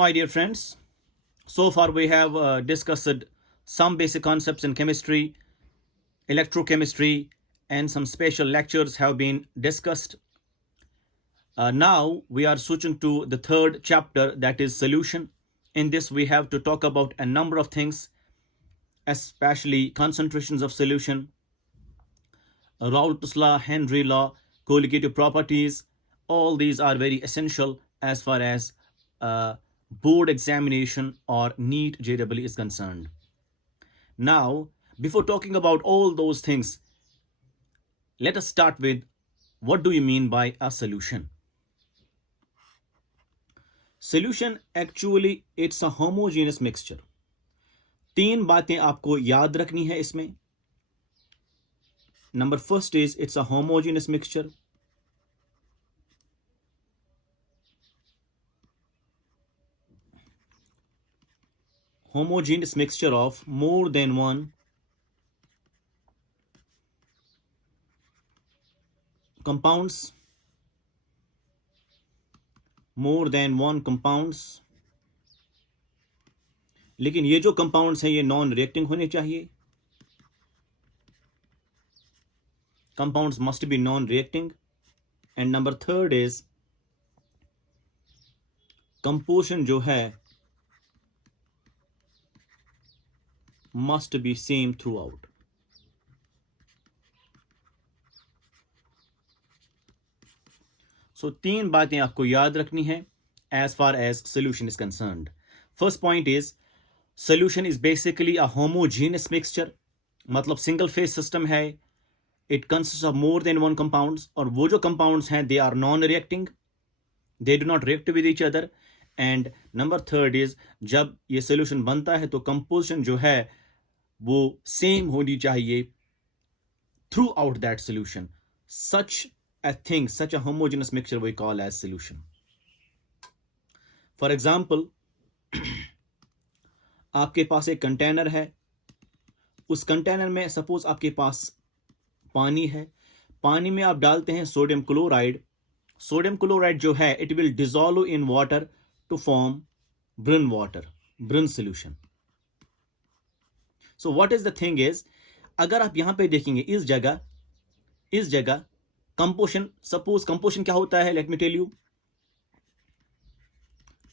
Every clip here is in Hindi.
my dear friends. So far, we have discussed some basic concepts in chemistry, electrochemistry, and some special lectures have been discussed. Now, we are switching to the third chapter, that is solution. In this, we have to talk about a number of things, especially concentrations of solution, Raoult's law, Henry law, colligative properties. All these are very essential as far as board examination or NEET JEE is concerned. Now, before talking about all those things, let us start with what do you mean by a solution? Solution actually it's a homogeneous mixture. तीन बातें आपको याद रखनी है इसमें. Number first is it's a homogeneous mixture. Homogeneous mixture of more than one compounds, more than one compounds. लेकिन ये जो कंपाउंड्स हैं ये नॉन रिएक्टिंग होने चाहिए. Compounds must be non-reacting. And number third is composition जो है must be same throughout. So तीन बातें आपको याद रखनी है as far as solution is concerned. First point is solution is basically a homogeneous mixture. मतलब सिंगल फेज सिस्टम है. It consists of more than one compounds और वो जो compounds हैं they are non-reacting. They do not react with each other. And number third is जब ये solution बनता है तो composition जो है वो same होनी चाहिए throughout that solution. Such a thing, such a homogeneous mixture we call as solution. For example, आपके पास एक कंटेनर है. उस कंटेनर में सपोज आपके पास पानी है. पानी में आप डालते हैं सोडियम क्लोराइड. सोडियम क्लोराइड जो है it will dissolve in water to form brine water, brine solution. So what is the thing is, अगर आप यहां पे देखेंगे इस जगह कंपोजिशन, सपोज कंपोजिशन क्या होता है, let me tell you.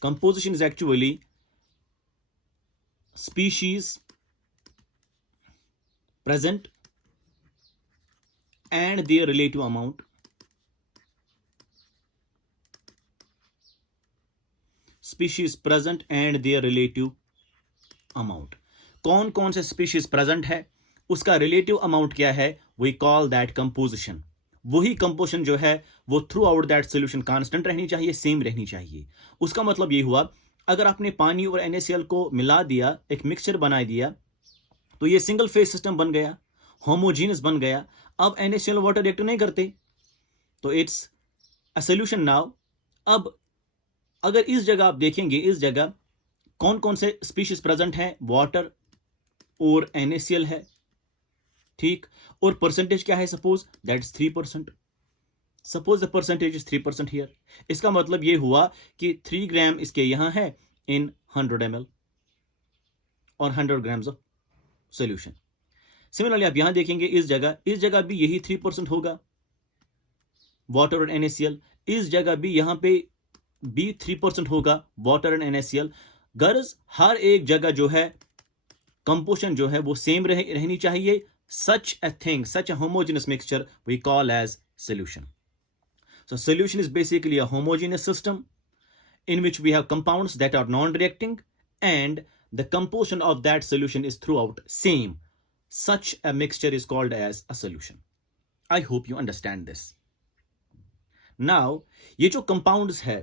Composition is actually species present and their relative amount. Species present and their relative amount. कौन कौन से स्पीशीज प्रेजेंट है, उसका रिलेटिव अमाउंट क्या है, वी कॉल दैट कंपोजिशन. वही कंपोजिशन जो है वो through out that solution constant रहनी चाहिए, सेम रहनी चाहिए. उसका मतलब ये हुआ अगर आपने पानी और NaCl को मिला दिया, एक मिक्सचर बना दिया, तो ये सिंगल फेज सिस्टम बन गया, होमोजीनियस बन गया. अब NaCl वाटर रिएक्ट नहीं करते तो इट्स अ सोल्यूशन नाउ. अब अगर इस जगह आप देखेंगे, इस जगह कौन कौन से स्पीशीज प्रेजेंट हैं, वाटर और NaCl है, ठीक. और परसेंटेज क्या है, suppose that is 3%. Suppose the percentage is 3% here. इसका मतलब ये हुआ कि 3 ग्राम इसके यहां है इन 100 ml और 100 ग्राम्स ऑफ सोल्यूशन. सिमिलरली आप यहां देखेंगे इस जगह भी यही 3% होगा, वाटर और NaCl. इस जगह भी यहां पे भी 3% होगा, वाटर एंड NaCl. गर्ज हर एक जगह जो है कंपोजिशन जो है वो सेम रहनी चाहिए. such a thing, such a homogeneous mixture we call as solution. So solution is basically a homogeneous system in which we have compounds that are non-reacting and the composition of that solution is throughout same. Such a mixture is called as a solution. I hope you understand this. Now, ये जो compounds है,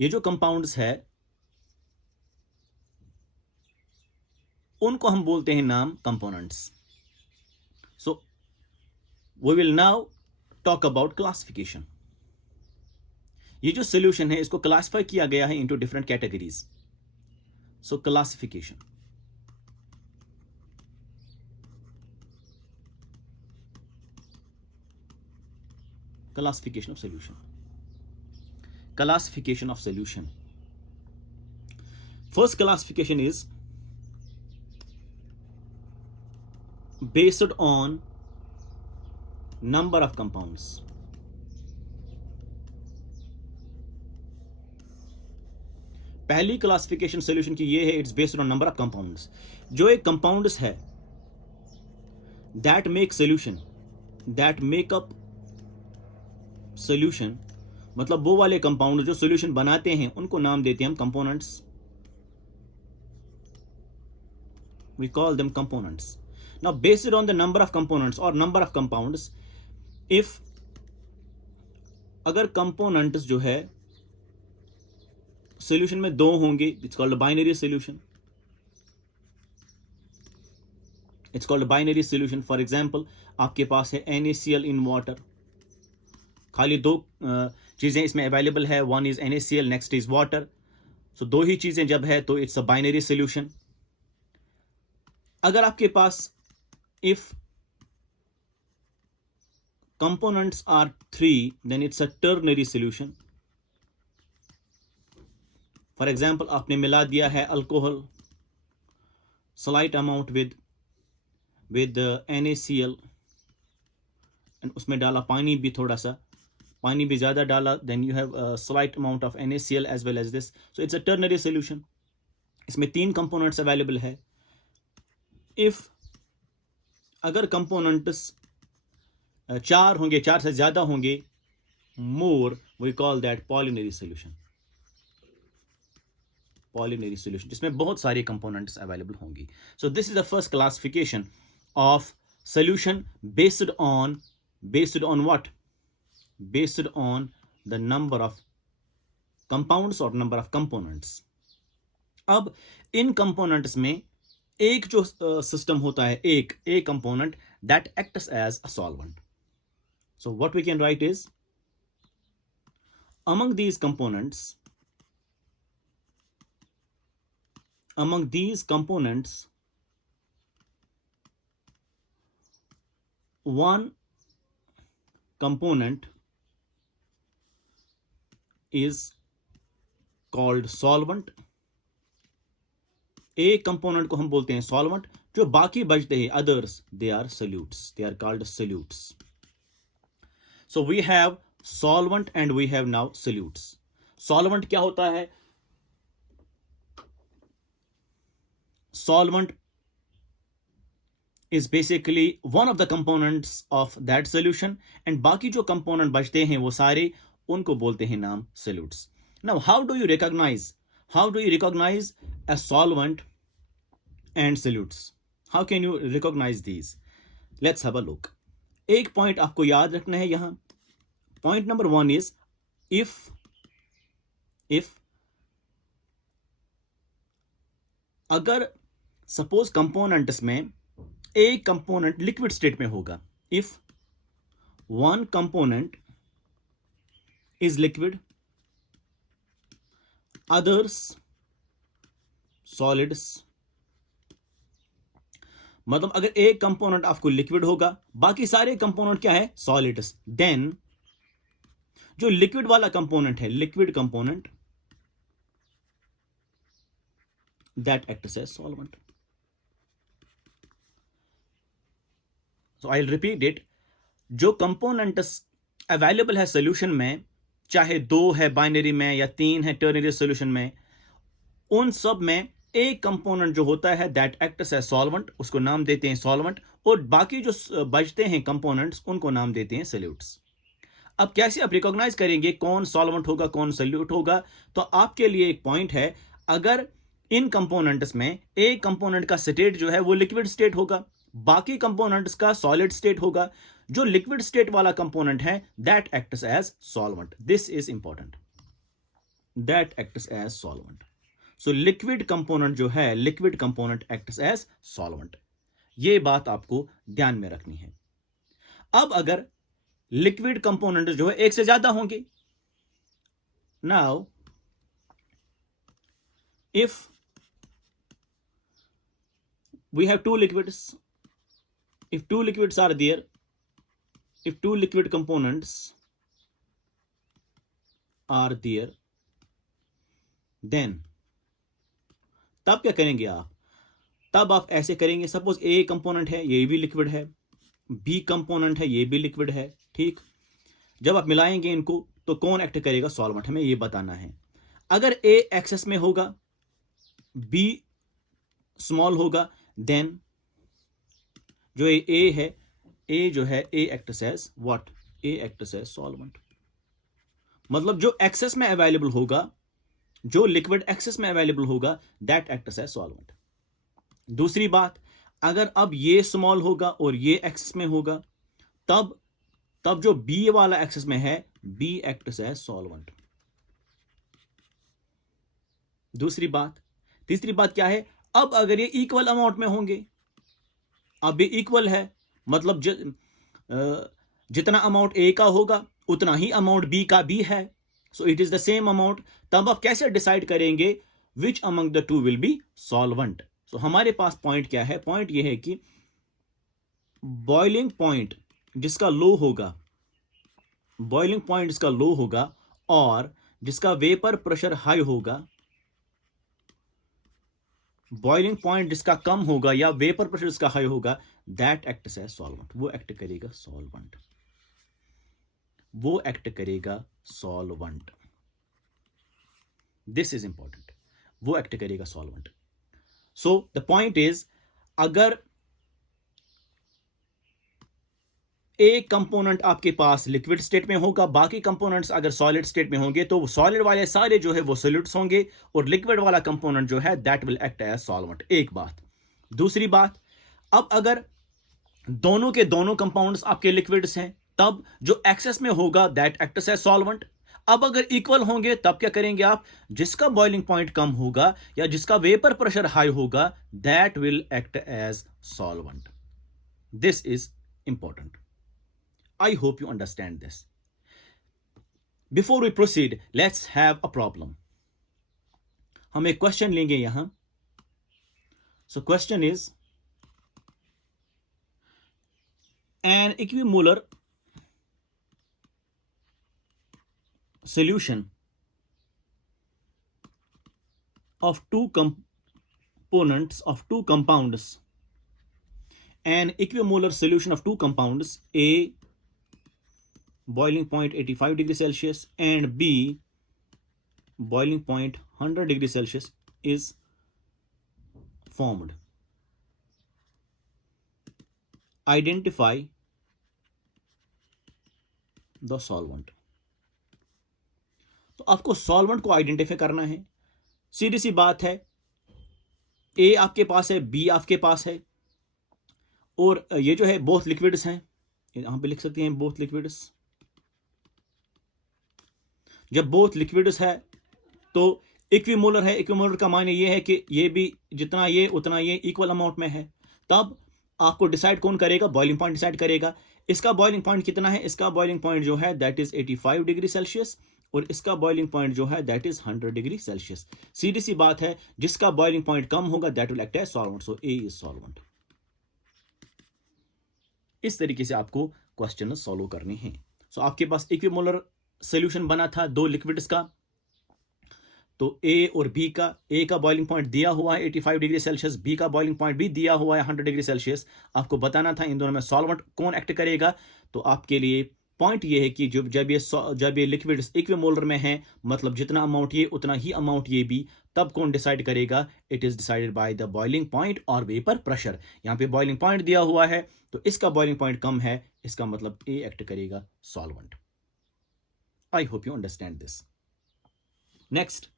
ये जो compounds है उनको हम बोलते हैं नाम components. So we will now talk about classification. ये जो सोल्यूशन है इसको क्लासिफाई किया गया है into different categories. So classification, classification of solution. classification of solution. First classification is based on number of compounds. पहली क्लासिफिकेशन सॉल्यूशन की ये है, it's based on number of compounds. जो एक कंपाउंड्स है that make solution, that make up solution, मतलब वो वाले कंपाउंड जो सॉल्यूशन बनाते हैं उनको नाम देते हैं हम components. We call them components. Now based on the number of components और नंबर ऑफ कंपाउंड्स, इफ अगर कंपोनेंट्स जो है सॉल्यूशन में दो होंगे, it's called binary solution. It's called binary solution. For example आपके पास है NaCl इन वाटर. खाली दो चीजें इसमें अवेलेबल है, one is NaCl, next is water. So दो ही चीजें जब है तो इट्स अ बाइनरी सॉल्यूशन. अगर आपके पास if components are 3 then it's a ternary solution. For example आपने मिला दिया है alcohol slight amount with NaCl, उसमें डाला पानी भी, थोड़ा सा पानी भी ज्यादा डाला, then you have slight amount of NaCl as well as this. So it's a ternary solution. इसमें 3 कंपोनेंट्स अवेलेबल है. इफ अगर कंपोनेंट्स 4 होंगे, 4 से ज्यादा होंगे, more, we call that polynary solution. Polynary solution जिसमें बहुत सारे कंपोनेंट्स अवेलेबल होंगी. So this is the first classification of solution based on what, based on the number of compounds और नंबर ऑफ कंपोनेंट्स. अब इन कंपोनेंट्स में एक जो सिस्टम होता है, एक component that acts as a solvent. So what we can write is among these components, one component is called solvent. एक कंपोनेंट को हम बोलते हैं सॉल्वेंट. जो बाकी बचते हैं others, they are solutes, they are called solutes. So we have solvent and we have now solutes. Solvent क्या होता है? Solvent is basically one of the components of that solution, and बाकी जो component बचते हैं वो सारे, उनको बोलते हैं नाम solutes. Now how do you recognize a solvent and solutes? How can you recognize these? Let's have a look. एक पॉइंट आपको याद रखना है यहां. पॉइंट नंबर 1 is if अगर सपोज कंपोनेंट्स में एक कंपोनेंट लिक्विड स्टेट में होगा, if one component is liquid, others solids, मतलब अगर एक कंपोनेंट आपको लिक्विड होगा, बाकी सारे कंपोनेंट क्या है? सॉलिड्स. देन जो लिक्विड वाला कंपोनेंट है, liquid component, that acts as solvent. So I will repeat it. जो कंपोनेंट्स अवेलेबल है सॉल्यूशन में, चाहे 2 है बाइनरी में या 3 है टर्नरी सॉल्यूशन में, उन सब में एक कंपोनेंट जो होता है दैट एक्ट्स एज सॉल्वेंट, उसको नाम देते हैं सॉल्वेंट, और बाकी जो बचते हैं कंपोनेंट्स उनको नाम देते हैं सॉल्यूट्स. अब कैसे आप रिकॉग्नाइज करेंगे कौन सॉल्वेंट होगा कौन सॉल्यूट होगा? तो आपके लिए एक पॉइंट है, अगर इन कंपोनेंट्स में एक कंपोनेंट का स्टेट जो है वो लिक्विड स्टेट होगा, बाकी कंपोनेंट्स का सॉलिड स्टेट होगा, जो लिक्विड स्टेट वाला कंपोनेंट है that acts as solvent. This is important, that acts as solvent. So liquid component जो है, liquid component acts as solvent. ये बात आपको ध्यान में रखनी है. अब अगर लिक्विड कंपोनेंट जो है एक से ज्यादा होंगे, now if we have two liquids, if two liquids are there, if two liquid components are there, then तब क्या करेंगे आप? तब आप ऐसे करेंगे, सपोज ए कंपोनेंट है, ये भी लिक्विड है, बी कंपोनेंट है, ये भी लिक्विड है, ठीक। जब आप मिलाएंगे इनको तो कौन एक्ट करेगा? सॉल्वेंट, हमें ये बताना है। अगर ए एक्सेस में होगा, बी स्मॉल होगा, देन जो ए है, ए जो है, A acts as what? A acts as solvent. मतलब जो एक्सेस में अवेलेबल होगा, जो लिक्विड एक्सेस में अवेलेबल होगा, दैट एक्ट्स एज सॉल्वेंट। दूसरी बात, अगर अब ये स्मॉल होगा और ये एक्सेस में होगा, तब जो बी वाला एक्सेस में है, बी एक्ट्स एज सॉल्वेंट। दूसरी बात। तीसरी बात क्या है? अब अगर ये इक्वल अमाउंट में होंगे, अब ये इक्वल है, मतलब जितना अमाउंट ए का होगा उतना ही अमाउंट बी का भी है, so it is the same amount. तब आप कैसे डिसाइड करेंगे which among the two will be solvent? So हमारे पास पॉइंट क्या है? पॉइंट यह है कि बॉइलिंग पॉइंट जिसका लो होगा, बॉइलिंग पॉइंट जिसका लो होगा और जिसका वेपर प्रेशर हाई होगा, बॉइलिंग पॉइंट जिसका कम होगा या वेपर प्रेशर जिसका हाई होगा, दैट एक्ट्स एज सॉल्वेंट। वो एक्ट करेगा सॉल्वेंट, वो एक्ट करेगा सॉल्वेंट। दिस इज इंपॉर्टेंट, वो एक्ट करेगा solvent. So the point is, अगर एक कंपोनेंट आपके पास लिक्विड स्टेट में होगा, बाकी कंपोनेंट्स अगर सॉलिड स्टेट में होंगे, तो सॉलिड वाले सारे जो है वो सॉलिड्स होंगे और लिक्विड वाला कंपोनेंट जो है that will act as solvent. एक बात। दूसरी बात, अब अगर दोनों के दोनों कंपाउंड्स आपके लिक्विड्स हैं, तब जो एक्सेस में होगा दैट एक्ट्स एज सॉल्वेंट। अब अगर इक्वल होंगे तब क्या करेंगे आप? जिसका बॉइलिंग पॉइंट कम होगा या जिसका वेपर प्रेशर हाई होगा, that will act as solvent. This is important. I hope you understand this. Before we proceed, let's have a problem. हम एक क्वेश्चन लेंगे यहां। So question is, an equimolar solution of two components of two compounds, an equimolar solution of two compounds, A boiling point 85 degrees Celsius and B boiling point 100 degrees Celsius is formed. Identify the solvent. तो आपको सॉल्वेंट को आइडेंटिफाई करना है। सीधी सी बात है, ए आपके पास है, बी आपके पास है, और ये जो है बोथ लिक्विड्स हैं, यहां पे लिख सकते हैं बोथ लिक्विड्स। जब बोथ लिक्विड्स है तो इक्विमोलर है। इक्विमोलर का माने ये है कि ये भी जितना ये उतना ये इक्वल अमाउंट में है। तब आपको डिसाइड कौन करेगा? बॉइलिंग पॉइंट डिसाइड करेगा। इसका बॉइलिंग पॉइंट कितना है? इसका बॉइलिंग पॉइंट जो है दैट इज 85 डिग्री सेल्सियस और इसका बॉइलिंग पॉइंट जो है दैट इज 100 डिग्री सेल्सियस। सीधी सी बात है, जिसका बॉइलिंग पॉइंट कम होगा that will act as solvent. So A is solvent. इस तरीके से आपको क्वेश्चन सॉल्व करने हैं। सो आपके पास इक्विमोलर सोल्यूशन बना था दो लिक्विड्स का, तो ए और बी का, ए का बॉइलिंग पॉइंट दिया हुआ है 85 डिग्री सेल्सियस, बी का बॉइलिंग पॉइंट भी दिया हुआ है 100 डिग्री सेल्सियस। आपको बताना था इन दोनों में सॉल्वेंट कौन एक्ट करेगा। तो आपके लिए पॉइंट ये है कि जब ये लिक्विड इक्विमोलर में है, मतलब जितना अमाउंट ये उतना ही अमाउंट ये भी, तब कौन डिसाइड करेगा? It is decided by the boiling point और वेपर प्रेशर। यहां पे बॉइलिंग पॉइंट दिया हुआ है, तो इसका बॉइलिंग पॉइंट कम है, इसका मतलब ए एक्ट करेगा solvent. I hope you understand this. Next,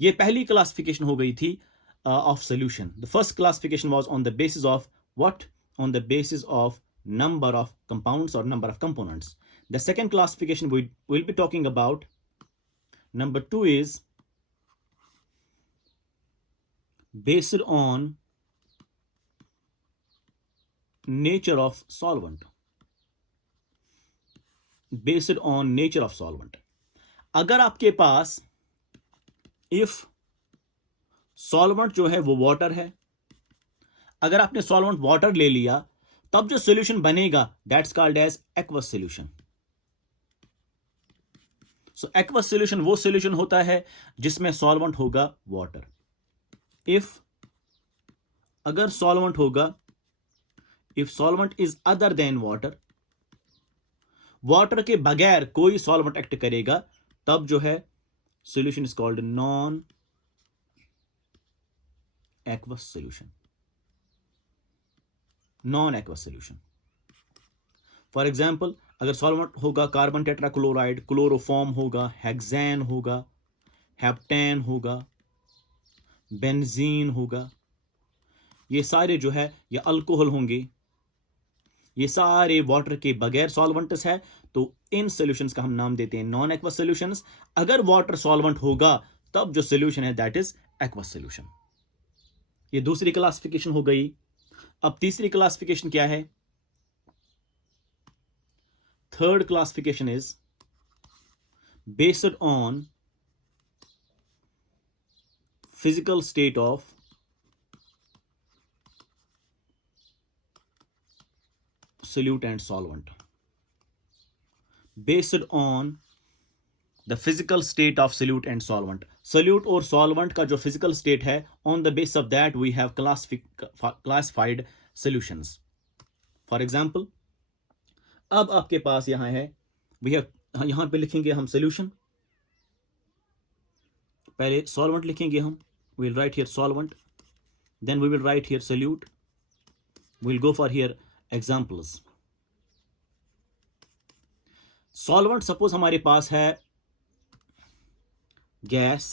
ये पहली क्लासिफिकेशन हो गई थी of solution. The first classification was on the basis of what? On the basis of number of compounds or number of components. The second classification we will be talking about, number 2, is based on nature of solvent. Based on nature of solvent. अगर आपके पास if solvent जो है वो water है, अगर आपने solvent water ले लिया, तब जो सॉल्यूशन बनेगा that's called as aqueous solution. So aqueous solution वो सोल्यूशन होता है जिसमें सॉल्वेंट होगा वाटर। इफ अगर सॉल्वेंट होगा, if solvent is other than water, water के बगैर कोई सॉल्वेंट एक्ट करेगा, तब जो है solution is called non aqueous solution. Non aqueous solution. For example, अगर सॉल्वेंट होगा कार्बन टेट्राक्लोराइड, क्लोरोफॉर्म होगा, हेक्सेन होगा, हेप्टेन होगा, बेंजीन होगा, ये सारे जो है ये अल्कोहल होंगे, ये सारे वाटर के बगैर सॉल्वेंट्स है, तो इन सॉल्यूशंस का हम नाम देते हैं नॉन एक्वस सॉल्यूशंस। अगर वाटर सॉल्वेंट होगा तब जो सॉल्यूशन है दैट इज एक्वस सॉल्यूशन। ये दूसरी क्लासिफिकेशन हो गई। अब तीसरी क्लासिफिकेशन क्या है? Third classification is based on physical state of solute and solvent. Based on the physical state of solute and solvent. Solute और solvent का जो physical state है, on the basis of that we have classified solutions. For example, अब आपके पास यहां है, we have, यहां पे लिखेंगे हम solution, पहले solvent लिखेंगे हम, we will write here solvent, then we will write here solute, we will go for here examples. Solvent suppose हमारे पास है गैस,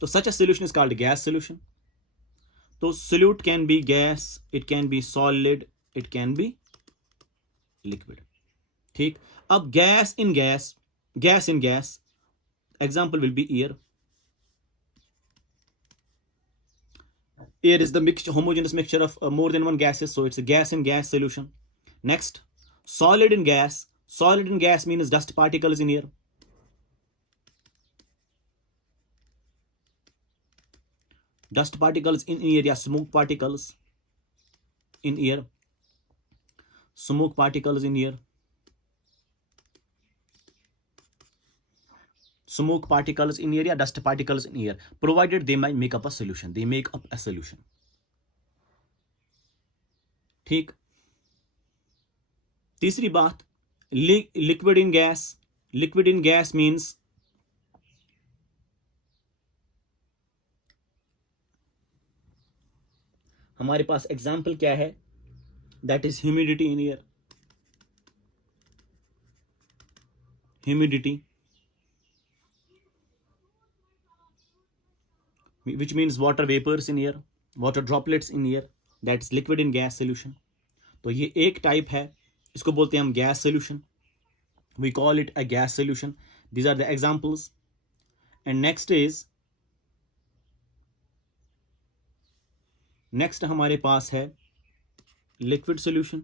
तो such a solution is called gas solution. तो solute can be gas, it can be solid, it can be liquid. ठीक, अब gas in gas, gas in gas, example will be air. Air is the mixture, homogeneous mixture of more than one gases, so it's a gas in gas solution. Next, solid in gas. Solid in gas means dust particles in air. Dust particles in air या smoke particles in air. Smoke particles in air. Smoke particles in air या dust particles in air, provided they might make up a solution. They make up a solution. ठीक, तीसरी बात, liquid in gas. Liquid in gas means हमारे पास एग्जाम्पल क्या है? That is humidity in air. Humidity which means water vapors in air, water droplets in air, that's liquid in gas solution. तो ये एक टाइप है, इसको बोलते हैं हम gas solution, we call it a gas solution. These are the examples. And next हमारे पास है लिक्विड सोल्यूशन।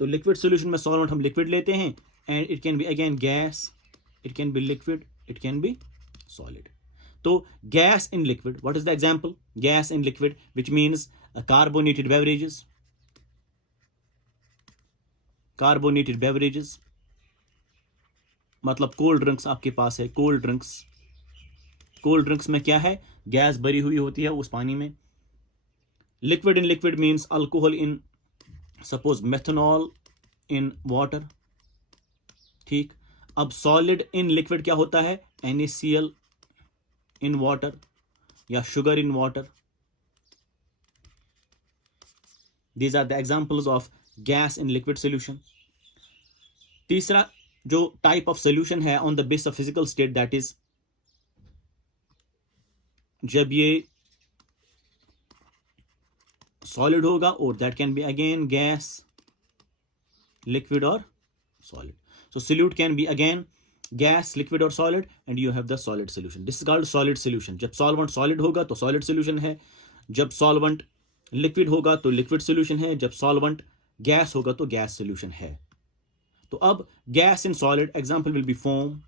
तो लिक्विड सोल्यूशन में सॉल्वेंट हम लिक्विड लेते हैं, and it can be again gas, it can be liquid, it can be solid. तो gas in liquid, what is the example? Gas in liquid which means carbonated beverages, carbonated beverages मतलब कोल्ड ड्रिंक्स आपके पास है, कोल्ड ड्रिंक्स। कोल्ड ड्रिंक्स में क्या है? गैस भरी हुई होती है उस पानी में। Liquid in liquid means alcohol in, suppose methanol in water. ठीक, अब सॉलिड इन लिक्विड क्या होता है? NaCl इन वाटर या sugar in water. These are the examples of gas in liquid solution. तीसरा जो टाइप ऑफ सोल्यूशन है on the base of physical state, that is जब ये सॉलिड होगा, और that can be again gas, liquid और solid. So solute can be again gas, liquid और solid, and you have the solid solution. This is called solid solution. जब सॉल्वेंट सॉलिड होगा तो सॉलिड सोल्यूशन है, जब सॉल्वेंट लिक्विड होगा तो लिक्विड सोल्यूशन है, जब सॉल्वेंट गैस होगा तो गैस सोल्यूशन है। तो अब gas in solid, example will B foam.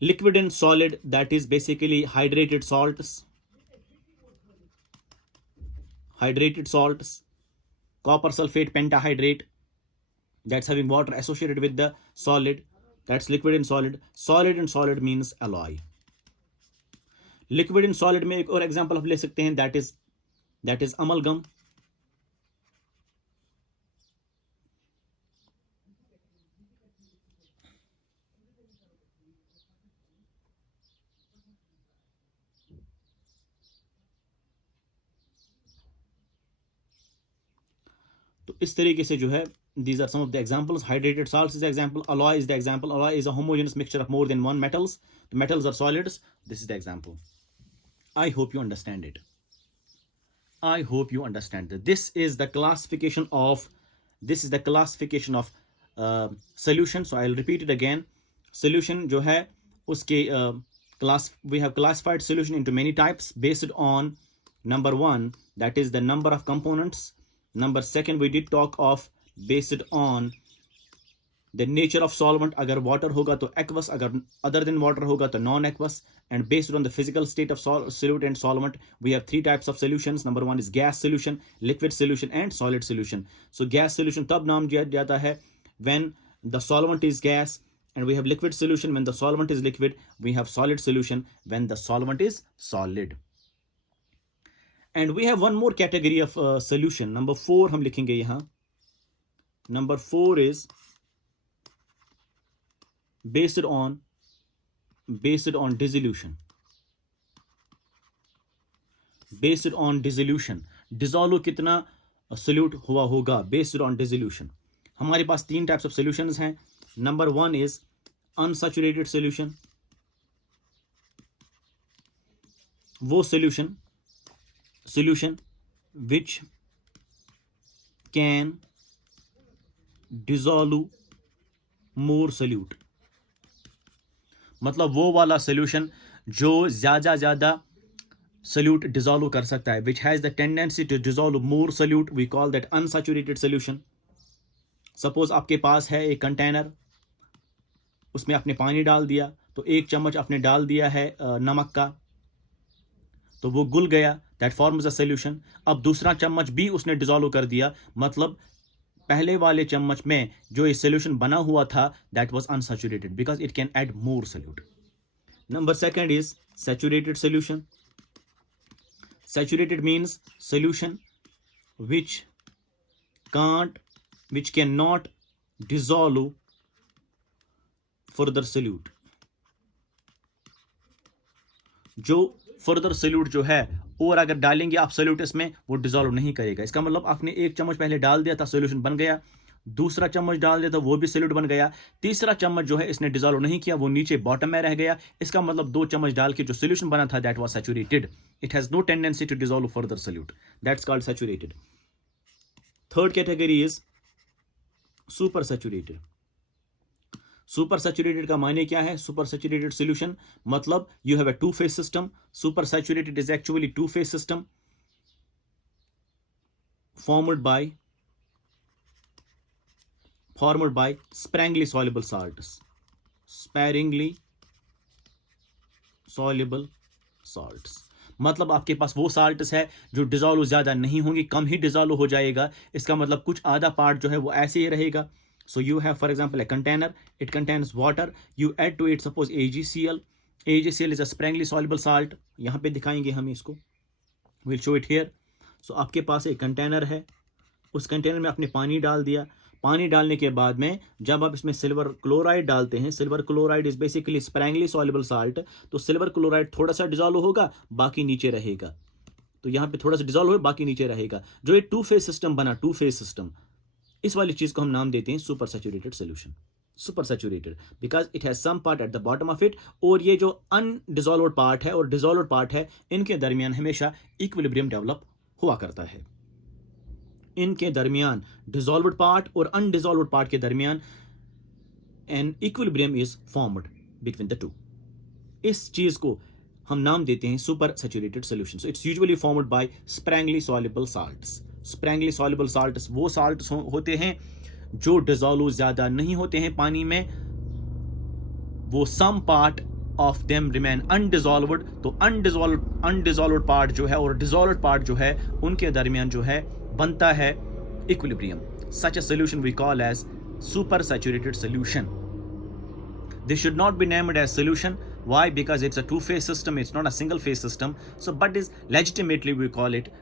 Liquid in solid, that is basically hydrated salts, hydrated salts, copper sulfate pentahydrate, that's having water associated with the solid, that's liquid and solid. Solid and solid means alloy. Liquid and solid में एक और एग्जांपल आप ले सकते हैं, that is amalgam. तो इस तरीके से जो है, these are some of the examples. Hydrated salts is the example. Alloy is the example. Alloy is a homogeneous mixture of more than one metals. The metals are solids. This is the example. I hope you understand it. I hope you understand that this is the classification of solution. So I'll repeat it again. Solution जो है उसके we have classified solution into many types based on number one, that is the number of components. Number second, we did talk of based on the nature of solvent. अगर water होगा तो aqueous, अगर other than water होगा तो non-aqueous. And based on the physical state of solute and solvent, we have three types of solutions. Number one is gas solution, liquid solution, and solid solution. So gas solution तब नाम दिया जाता है when the solvent is gas, and we have liquid solution when the solvent is liquid. We have solid solution when the solvent is solid. And we have one more category of solution. Number 4 हम लिखेंगे यहाँ. Number 4 is based on dissolution. Based on dissolution. Dissolve कितना solute हुआ होगा based on dissolution. हमारे पास 3 types of solutions हैं. Number 1 is unsaturated solution. वो solution which can dissolve more solute. मतलब वो वाला solution जो ज्यादा solute dissolve कर सकता है, which has the tendency to dissolve more solute. We call that unsaturated solution. Suppose आपके पास है एक कंटेनर, उसमें आपने पानी डाल दिया, तो 1 चम्मच आपने डाल दिया है नमक का, तो वो घुल गया, that forms a solution. अब दूसरा चम्मच भी उसने डिसॉल्व कर दिया, मतलब पहले वाले चम्मच में जो ये solution बना हुआ था, that was unsaturated because it can add more solute. Number second is saturated solution. Saturated means solution which cannot dissolve further solute. जो फर्दर सोल्यूट जो है, और अगर डालेंगे आप सोल्यूट इसमें, वो डिसॉल्व नहीं करेगा. इसका मतलब आपने 1 चम्मच पहले डाल दिया था, सोल्यूशन बन गया, दूसरा चम्मच डाल दिया था, वो भी सोल्यूट बन गया, तीसरा चम्मच जो है इसने डिसॉल्व नहीं किया, वो नीचे बॉटम में रह गया. इसका मतलब 2 चम्मच डाल के जो सोल्यूशन बना था, that was saturated. It has no tendency to dissolve further solute. That's called saturated. Third category is super saturated. Super saturated का मायने क्या है? सुपर सैचुरेटेड सोल्यूशन मतलब you have a 2-phase system. Super saturated is actually 2-phase system formed by sparingly soluble salts. Sparingly soluble salts मतलब आपके पास वो साल्ट्स है जो डिसॉल्व ज्यादा नहीं होंगी, कम ही डिसॉल्व हो जाएगा. इसका मतलब कुछ आधा पार्ट जो है वो ऐसे ही रहेगा. So you have, for example, a container. It contains water. You add to it, suppose AgCl. AgCl is a sparingly soluble salt. यहाँ पे दिखाएंगे हम इसको. We'll show it here. So आपके पास एक कंटेनर है, उस कंटेनर में आपने पानी डाल दिया. पानी डालने के बाद में जब आप इसमें सिल्वर क्लोराइड डालते हैं, silver chloride is basically sparingly soluble salt, तो सिल्वर क्लोराइड थोड़ा सा डिसॉल्व होगा, बाकी नीचे रहेगा. तो यहाँ पे थोड़ा सा डिसॉल्व होगा, बाकी नीचे रहेगा. जो ये 2-phase सिस्टम बना, 2-phase सिस्टम, इस वाली चीज को हम नाम देते हैं super saturated solution. Super saturated because it has some part at the bottom of it, और ये जो अनडिसॉल्व्ड पार्ट है और डिसॉल्व्ड पार्ट है, इनके दरमियान हमेशा इक्विलिब्रियम डेवलप हुआ करता है. इनके दरमियान डिसॉल्व्ड पार्ट और अनडिसॉल्व्ड पार्ट के दरमियान an equilibrium is formed between the two. इस चीज को हम नाम देते हैं super saturated solution. So it's usually formed by sparingly soluble salts. Sparingly soluble salts वो साल्ट्स होते हैं जो डिसॉल्व ज्यादा नहीं होते हैं पानी में, वो some part of them remain undissolved. तो अनडिसॉल्व्ड पार्ट जो है और डिसॉल्व्ड पार्ट जो है, उनके दरमियान जो है बनता है equilibrium. Such a solution we call as supersaturated solution. This should not be named as solution. Why? Because it's a two-phase system, it's not a single-phase system. So, but is legitimately we call it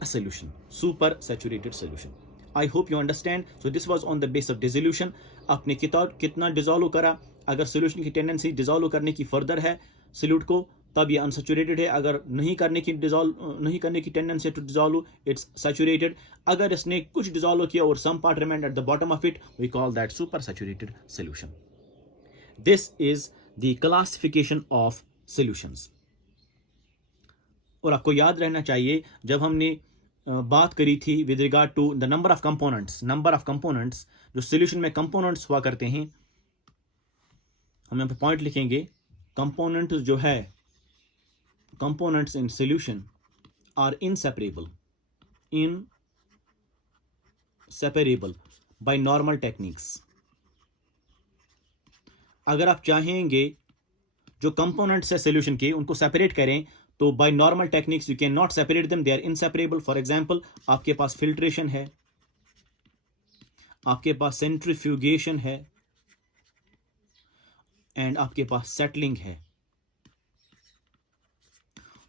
a solution, supersaturated solution. I hope you understand. So this was on the base of dissolution. आपने कितना डिजोल्व करा, अगर सोल्यूशन की टेंडेंसी डिजोल्व करने की फर्दर है सोल्यूट को, तब ये अनसैचुरेटेड है. अगर नहीं करने की tendency to dissolve, it's saturated. अगर इसने कुछ डिजोल्व किया और some part remained at the bottom of it, we call that super saturated solution. This is the classification of solutions. और आपको याद रहना चाहिए, जब हमने बात करी थी with regard to the number of components, जो सोल्यूशन में कंपोनेंट्स हुआ करते हैं, हम यहाँ पे पॉइंट लिखेंगे. कंपोनेंट जो है, components in solution are inseparable by normal techniques. अगर आप चाहेंगे जो कंपोनेंट्स है सोल्यूशन के उनको सेपरेट करें, तो by normal techniques you can not separate them, they are inseparable. For example, आपके पास फिल्ट्रेशन है, आपके पास सेंट्रीफ्यूगेशन है, एंड आपके पास सेटलिंग है.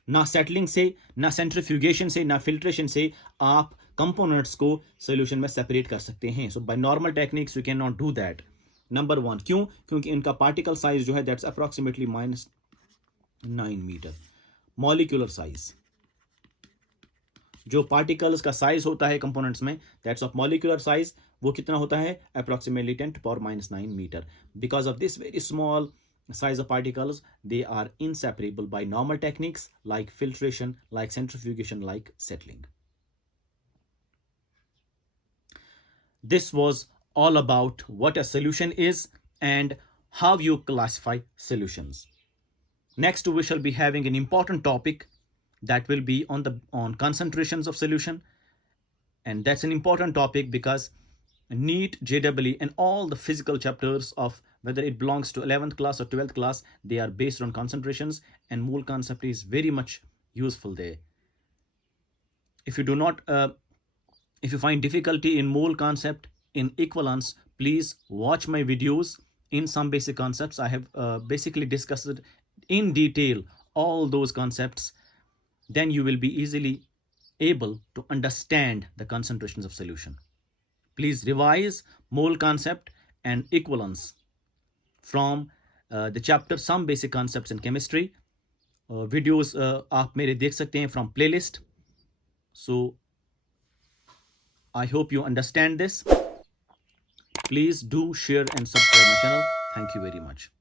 ना सेटलिंग से, ना सेंट्रीफ्यूगेशन से, ना फिल्ट्रेशन से आप कंपोनेंट्स को सॉल्यूशन में सेपरेट कर सकते हैं. So by normal techniques you can not do that. Number 1, क्यों? क्योंकि इनका पार्टिकल साइज जो है that's approximately -9 metre. Molecular size, जो पार्टिकल्स का साइज होता है कंपोनेंट्स में, दैट्स ऑफ मॉलिक्यूलर साइज, वो कितना होता है? Approximately 10⁻⁹ metre. Because of this very small size of particles, they are inseparable by normal techniques like filtration, like centrifugation, like settling. This was all about what a solution is and how you classify solutions. Next, we shall be having an important topic that will be on concentrations of solution, and that's an important topic because NEET, JEE, and all the physical chapters of whether it belongs to 11th class or 12th class, they are based on concentrations, and mole concept is very much useful there. If you find difficulty in mole concept, in equivalence, please watch my videos in some basic concepts. I have basically discussed in detail all those concepts. Then you will be easily able to understand the concentrations of solution. Please revise mole concept and equivalence from the chapter Some Basic Concepts in Chemistry. Videos आप मेरे देख सकते हैं from playlist. So I hope you understand this. Please do share and subscribe my channel. Thank you very much.